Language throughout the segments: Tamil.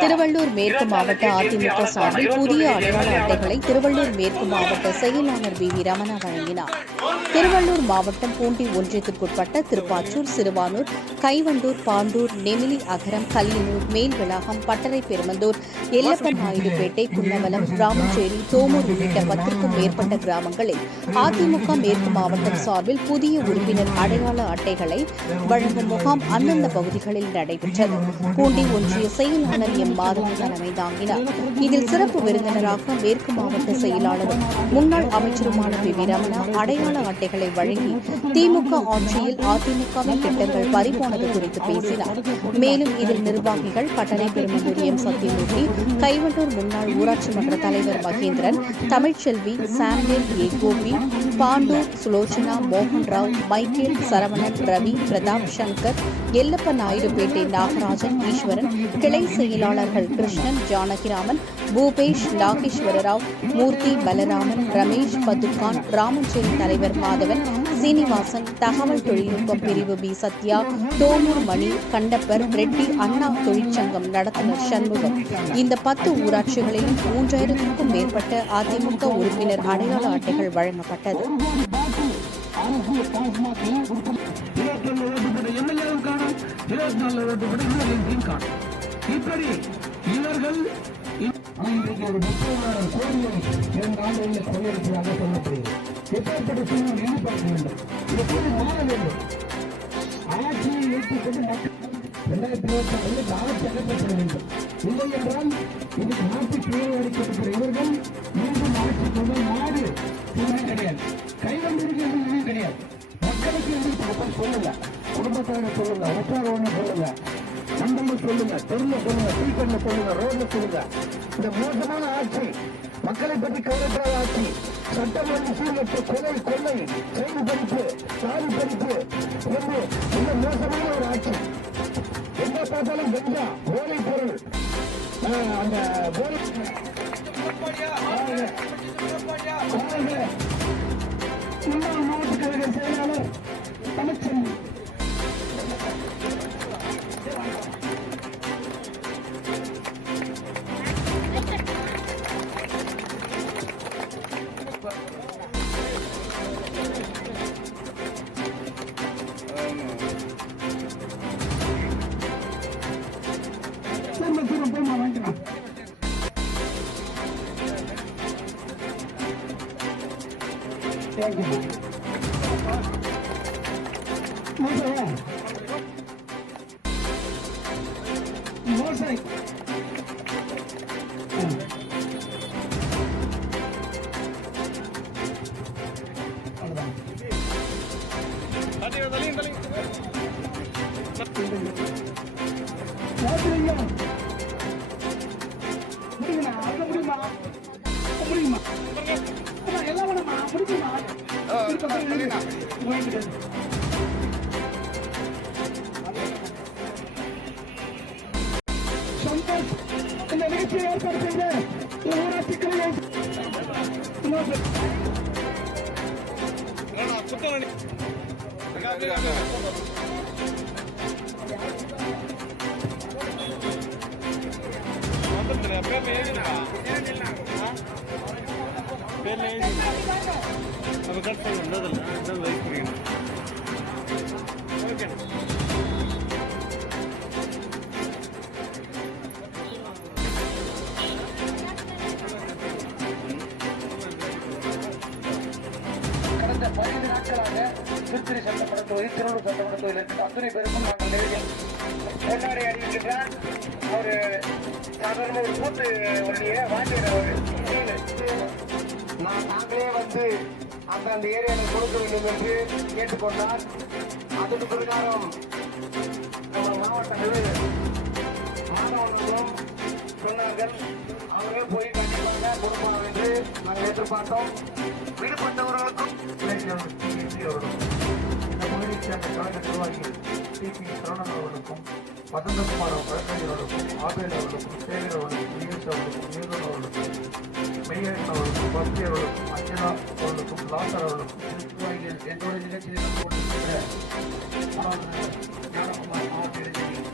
திருவள்ளூர் மேற்கு மாவட்ட அதிமுக சார்பில் புதிய அடையாள அட்டைகளை திருவள்ளூர் மேற்கு மாவட்ட செயலாளர் வி ரமணா வழங்கினார். திருவள்ளூர் மாவட்டம் பூண்டி ஒன்றியத்திற்குட்பட்ட திருப்பாச்சூர், சிறுவானூர், கைவண்டூர், பாண்டூர், நெமிலி அகரம், கல்லினூர், மேல்விளாகம், பட்டறை பெருமந்தூர், எல்லப்பன் நாயுடுபேட்டை, குன்னவலம், ராமச்சேரி, தோமூர் உள்ளிட்ட 10க்கும் மேற்பட்ட கிராமங்களில் அதிமுக மேற்கு மாவட்டம் சார்பில் புதிய உறுப்பினர் அடையாள அட்டைகளை வழங்கும் முகாம் அந்தந்த பகுதிகளில் நடைபெற்றது. பூண்டி ஒன்றிய செயலாளர் எம் மாதவன் தலைமை தாங்கினார். இதில் சிறப்பு விருந்தினராக மேற்கு மாவட்ட செயலாளரும் முன்னாள் அமைச்சருமான வி ரமணா அடையாள அட்டைகளை வழங்கி திமுக ஆட்சியில் அதிமுகவின் திட்டங்கள் பறிபோனது குறித்து பேசினார். மேலும் இதில் நிர்வாகிகள் பட்டறை பெருமந்தூர் எம் சத்தியமூர்த்தி, கைவண்டூர் முன்னாள் ஊராட்சி மன்ற தலைவர் மகேந்திரன், தமிழ்ச்செல்வி, சாமுவேல் ஏ கோபி, பாண்டூர் சுலோச்சனா, மோகன்ராவ், மைக்கேல், சரவணன், ரவி, பிரதாப், சங்கர், எல்லப்ப நாயுடுபேட்டை நாகராஜன், ஈஸ்வரன், கிளை செயலாளர்கள் கிருஷ்ணன், ஜானகிராமன், பூபேஷ், நாகேஸ்வரராவ், மூர்த்தி, பலராமன், ரமேஷ், பதுக்கான், ராமச்சேரி தலைவர் மாதவன், சீனிவாசன், தகவல் தொழில்நுட்பம் பிரிவு பி சத்யா, தோமூர் மணி, கண்டப்பர், ரெட்டி, அண்ணா தொழிற்சங்கம் நடத்துனர் சண்முகம். இந்த 10 ஊராட்சிகளிலும் 3000க்கும் மேற்பட்ட அதிமுக உறுப்பினர் அடையாள அட்டைகள் வழங்கப்பட்டது. இவர்கள் இன்றைக்கு ஒரு 30,000 கோடியை 2 ஆண்டுகளில் கொள்ளையடிப்பதாக சொல்லப்படுகிறது. எப்பேற்பட்ட சூழ்நிலை எதிர்பார்க்க வேண்டும். எப்போது மாற வேண்டும். ஆட்சியை ஏற்றுக்கொண்டு மக்கள் 2024 ஆட்சி அகற்றப்பட வேண்டும். இல்லை என்றால் இன்னைக்கு நாட்டுக்கு அளிக்கப்பட்டிருக்கிற இவர்கள் மீண்டும் ஆட்சி கொண்டு நாடு கிடையாது, கைவந்திருக்கு கிடையாது. மக்களுக்கு எதிர்ப்பு சொல்லுங்க, குடும்பத்தார சொல்லுங்க, உற்சாகம் சொல்லுங்க, மண்டலம் சொல்லுங்க, தெருல சொல்லுங்க, டீக்கண்ட சொல்லுங்க, ரோட்ல சொல்லுங்க. இந்த மோசமான ஆட்சி, மக்களை பற்றி கவலைப்படாத ஆட்சி, சட்டம் ஒழுங்கு சீர்கட்டு, கொலை, கொள்ளை, செய்தி படிப்பு, சாதி படிப்பு என்று இந்த மோசமான ஒரு ஆட்சி. எங்க பார்த்தாலும் கஞ்சா, போதை பொருள், அந்த போதை முன்னாள் மாவட்ட கழக செயலாளர் தமிழ்ச்செல்வி இந்த நிகழ்ச்சியை ஏற்பாடு செய்த ஊராட்சிகளை கடந்த 15 நாட்களாக திருச்சி சட்டமன்ற தொகுதி, திருவள்ளூர் சட்டமன்ற தொகுதியில் இருக்கிற அத்தனை பேருக்கும் நாங்கள் நிறைய கொண்டாடி அறிவிக்கின்றார். அவரு சாதாரண ஒரு கூட்டு வண்டியை வாங்கிடுறவர் நாங்களே வந்து அந்த ஏரியாவில் கொடுக்க வேண்டும் என்று கேட்டுக்கொண்டார். அதற்கு பிரகாரம் மாவட்டங்களில் மாணவர்களும் சொன்னார்கள். அவர்களே போய் கண்டிப்பாக கொடுப்பாங்க என்று நாங்கள் எதிர்பார்த்தோம். விடுபட்டவர்களுக்கும் இந்த பகுதியை சேர்ந்த கழக நிர்வாகிகள் டி.பி. சரவணன் அவர்களுக்கும், வசந்தகுமார் வழக்கறிஞர்களுக்கும், ஆபேல் அவர்களுக்கும், சேகர் அவர்களுக்கும், நிகேஷ் அவர்களுக்கும், நியூதன் அவர்களுக்கும், மெய்யரசன் அவர்களுக்கும், பக்தி அவர்களுக்கும், அஞ்சலா அவர்களுக்கும், லாசர் அவர்களுக்கும், நிர்வாகிகள் என்னோட நிகழ்ச்சியில் கொண்டிருக்கிற ஞானகுமார் மாவட்ட இளைஞர்கள்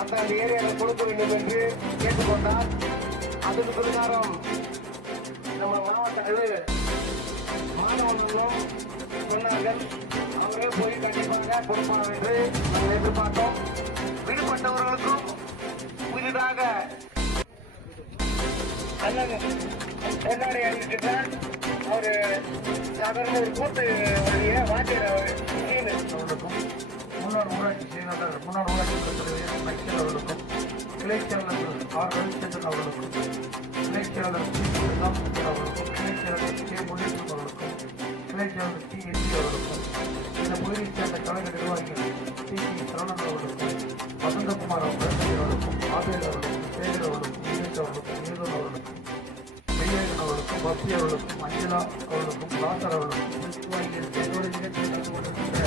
அந்த ஏரியாவில் கொடுக்க வேண்டும் என்று கேட்டுக்கொண்டார். அதுக்கு பிரகாரம் நம்ம மாணவர்களும் சொன்னார்கள். அவரே போய் கண்டிப்பாக கொடுப்பாங்க என்று நாங்கள் எதிர்பார்த்தோம். விடுபட்டவர்களுக்கும் புதிதாக கொண்டாடி அறிவிக்கின்றார். ஒரு சாதாரண ஒரு கூட்டு வழிய வாத்தியர் முன்னாள் ஊராட்சி செயலாளர் முன்னாள் ஊராட்சி தலைவர் மைக்கேல் அவர்களுக்கும் கிளைச் செயலாளர் ஆர் ரவிச்சந்திரன் அவர்களுக்கும் கிளைச் செயலாளர் சி அவர்களுக்கும் கிளைச் செயலாளர் கே முன்னேற்றம் அவர்களுக்கும் கிளைச் செயலாளர் டி எஸ் அவர்களுக்கும் இந்த பகுதியைச் சேர்ந்த கழக நிர்வாகிகள் டி சி சரவணன் அவர்களுக்கும் வசந்தகுமார் அவர்களுக்கும் ஆபேல் அவர்களுக்கும் சேகர் அவர்களுக்கும் விவேக் அவர்களுக்கும் நீலன் அவர்களுக்கும் பெரியன் அவர்களுக்கும் பப்பி அவர்களுக்கும் அஞ்சலா அவர்களுக்கும் லாசர் அவர்களுக்கும் நிர்வாகிகள் பேரோடு நிகழ்ச்சியில் கலந்து கொண்டிருக்கின்ற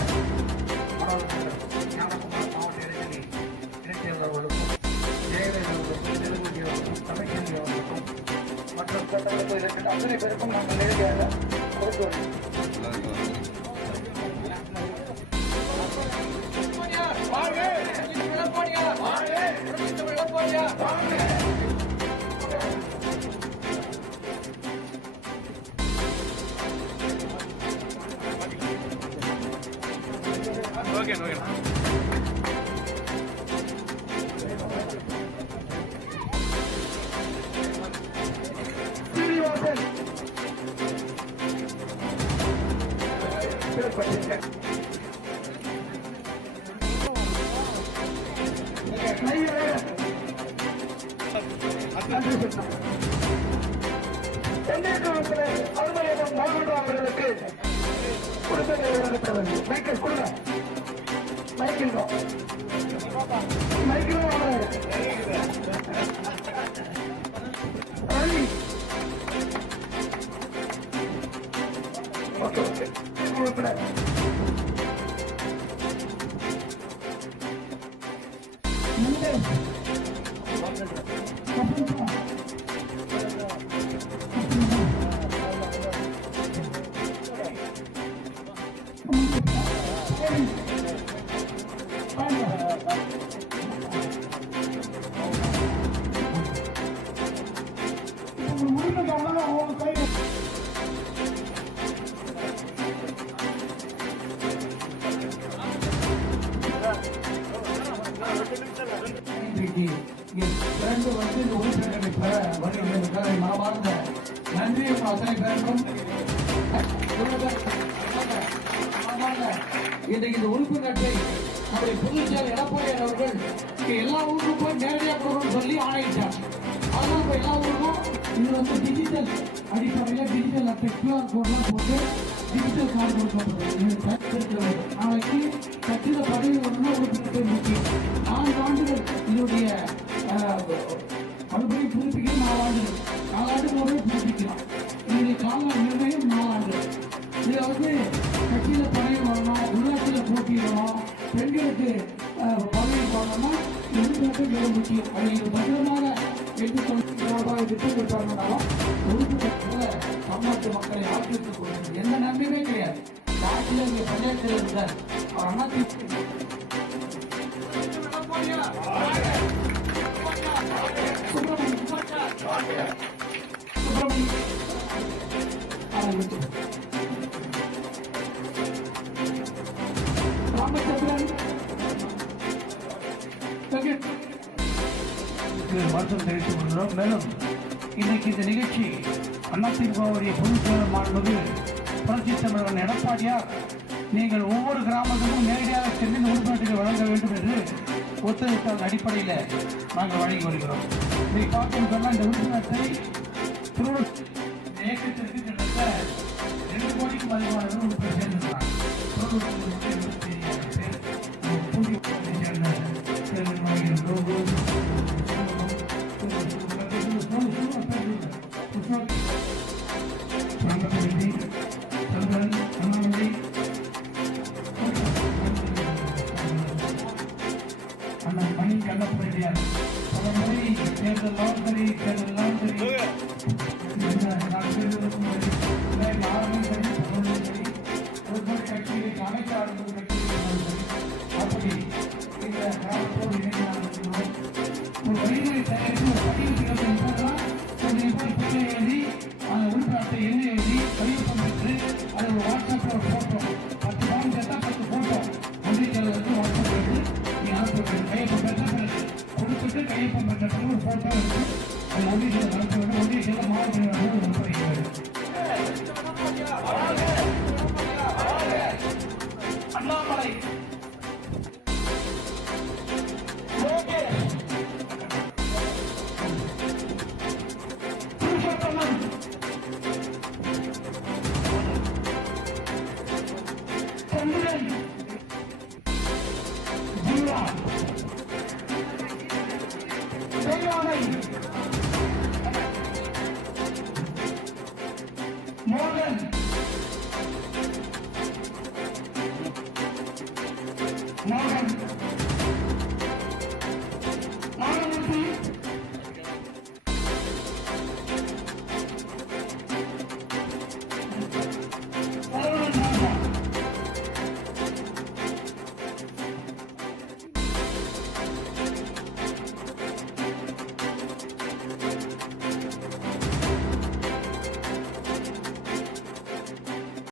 ஞானகுமார் மாவட்ட இடைவெளி இணைச்செயலர் அவர்களுக்கும் ஜெயலலிதா அவர்களுக்கும் திருமதி அவர்களுக்கும் தமிழ்ச்செல்வி அவர்களுக்கும் மற்றும் தொண்டர்களுக்கும் இருக்கின்ற அத்தனை பேருக்கும் நாங்கள் நேரடியாக கொடுக்கிறோம். ஓகே ஓகே சீனிவாசன் அலுவலகம் மாவட்ட அவர்களுக்கு கொடுத்த மைக்கேல் கொடுங்க. மைக்கேல் மைக்கேல் ஓகே ஓகே இரண்டு வந்து இந்த உறுப்பினர்களை பெற வருகின்ற மனமார்ந்த நன்றி அத்தனை பேருக்கும். இன்றைக்கு இந்த உறுப்பினர்களை நம்முடைய பொதுச்செயலர் எடப்பாடியார் அவர்கள் எல்லா ஊருக்கும் போய் நேரடியாக கொடுக்கணும்னு சொல்லி ஆணையிட்டார். அதனால இப்போ எல்லா ஊருக்கும் இது வந்து டிஜிட்டல் அடிப்படையில் டிஜிட்டல் அட்டை QR கோட்லாம் போட்டு டிஜிட்டல் கார்டு கொடுக்கப்படுது. நாளைக்கு கட்சியில பதவி ஒன்றா உறுப்பினர்கள் முக்கியம். 4 ஆண்டுகள் இதனுடைய மறுபடியும் புதுப்பிக்க 4 ஆண்டுகள் 4 ஆண்டுக்கு முறை புதுப்பிக்கலாம். இதனுடைய கால நிர்ணயம் 4 ஆண்டுகள். இதை வந்து மிக முக்கியம். அதை நீங்கள் பத்திரமாக எடுத்துக்கொண்டு திட்டங்கள் தரணும்னாலும் உறுப்பினர் தமிழ்நாட்டு மக்களை ஆக்கிரமித்துக் கொள்வது எந்த நன்மையுமே கிடையாது. ஆட்சியில் இங்கே பஞ்சாயத்தில் இருந்தார் அவர் அண்ணா வருத்தம் தெரிவித்துக் கொள்கிறோம். மேலும் இன்னைக்கு இந்த நிகழ்ச்சி அதிமுகவுடைய பொதுச் செயலர் மாண்புமிகு புரட்சித் தமிழர் எடப்பாடியார் நீங்கள் ஒவ்வொரு கிராமத்துக்கும் நேரடியாக சென்று உறுப்பினர்களை வழங்க வேண்டும் என்று ஒத்துழைத்த அடிப்படையில் நாங்கள் வழங்கி வருகிறோம். இதை பார்க்கும் சொன்னால் இந்த உறுப்பினத்தை இயக்கத்திற்கு கிட்டத்தட்ட 2 கோடிக்கும் அதிகமானவர்கள் உறுப்பினர் சேர்ந்திருக்கிறார். அண்ணன் மணி கண்ணப்படியார் பல முறை தேர்தலாம் சரி தேர்தலாம் சரி கட்சியை அனைத்து ஆளுநர் கட்சிகள் அப்படி இந்த கிராமத்தோடு இணைந்து ஒரு வழிமுறை தயாரித்து ஒரு பதிவு செய்வது எழுதி அந்த உள்நாட்டை எண்ணெய் எழுதி கையொப்பம் பெற்று அதை ஒரு வாட்ஸ்அப்பில் ஒரு போட்டோ 10 பாவம் சேர்த்தா 10 போட்டோ ஒன்றிய செயலருக்கு வாட்ஸ்அப் எடுத்து நீ அனுப்ப வேண்டும். கையொப்பம் பெற்ற பிறகு கொடுத்துட்டு கையொப்பம் பெற்ற பிறகு ஒரு போட்டோ எடுத்து அது ஒன்றிய செயலர் அனுப்ப வேண்டும். ஒன்றிய செயலர் மாவட்ட செயலர்கள் ஒப்படைக்கிறது. அண்ணாமலை மோகன்